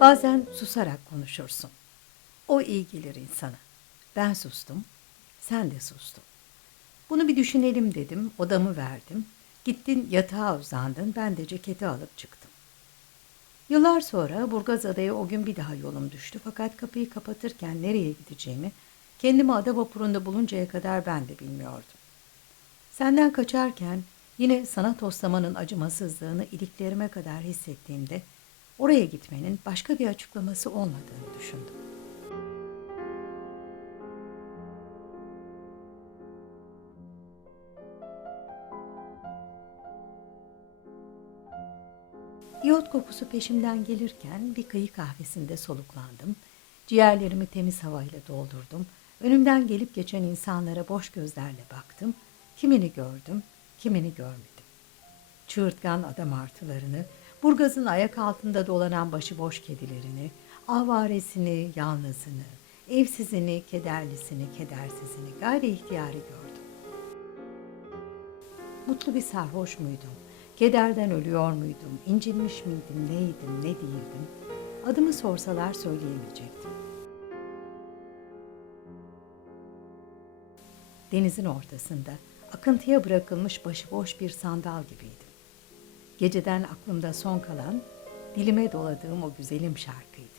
Bazen susarak konuşursun. O iyi gelir insana. Ben sustum, sen de sustun. Bunu bir düşünelim dedim, odamı verdim. Gittin yatağa uzandın, ben de ceketi alıp çıktım. Yıllar sonra Burgazada'ya o gün bir daha yolum düştü fakat kapıyı kapatırken nereye gideceğimi kendimi ada vapurunda buluncaya kadar ben de bilmiyordum. Senden kaçarken yine sana toslamanın acımasızlığını iliklerime kadar hissettiğimde oraya gitmenin başka bir açıklaması olmadığını düşündüm. İyot kokusu peşimden gelirken bir kıyı kahvesinde soluklandım. Ciğerlerimi temiz havayla doldurdum. Önümden gelip geçen insanlara boş gözlerle baktım. Kimini gördüm, kimini görmedim. Çığırtkan adam artılarını, Burgaz'ın ayak altında dolanan başıboş kedilerini, avaresini, yalnızını, evsizini, kederlisini, kedersizini gayri ihtiyari gördüm. Mutlu bir sarhoş muydum? Kederden ölüyor muydum? İncinmiş miydim? Neydim? Ne değildim? Adımı sorsalar söyleyemeyecektim. Denizin ortasında akıntıya bırakılmış başıboş bir sandal gibiydim. Geceden aklımda son kalan, dilime doladığım o güzelim şarkıydı.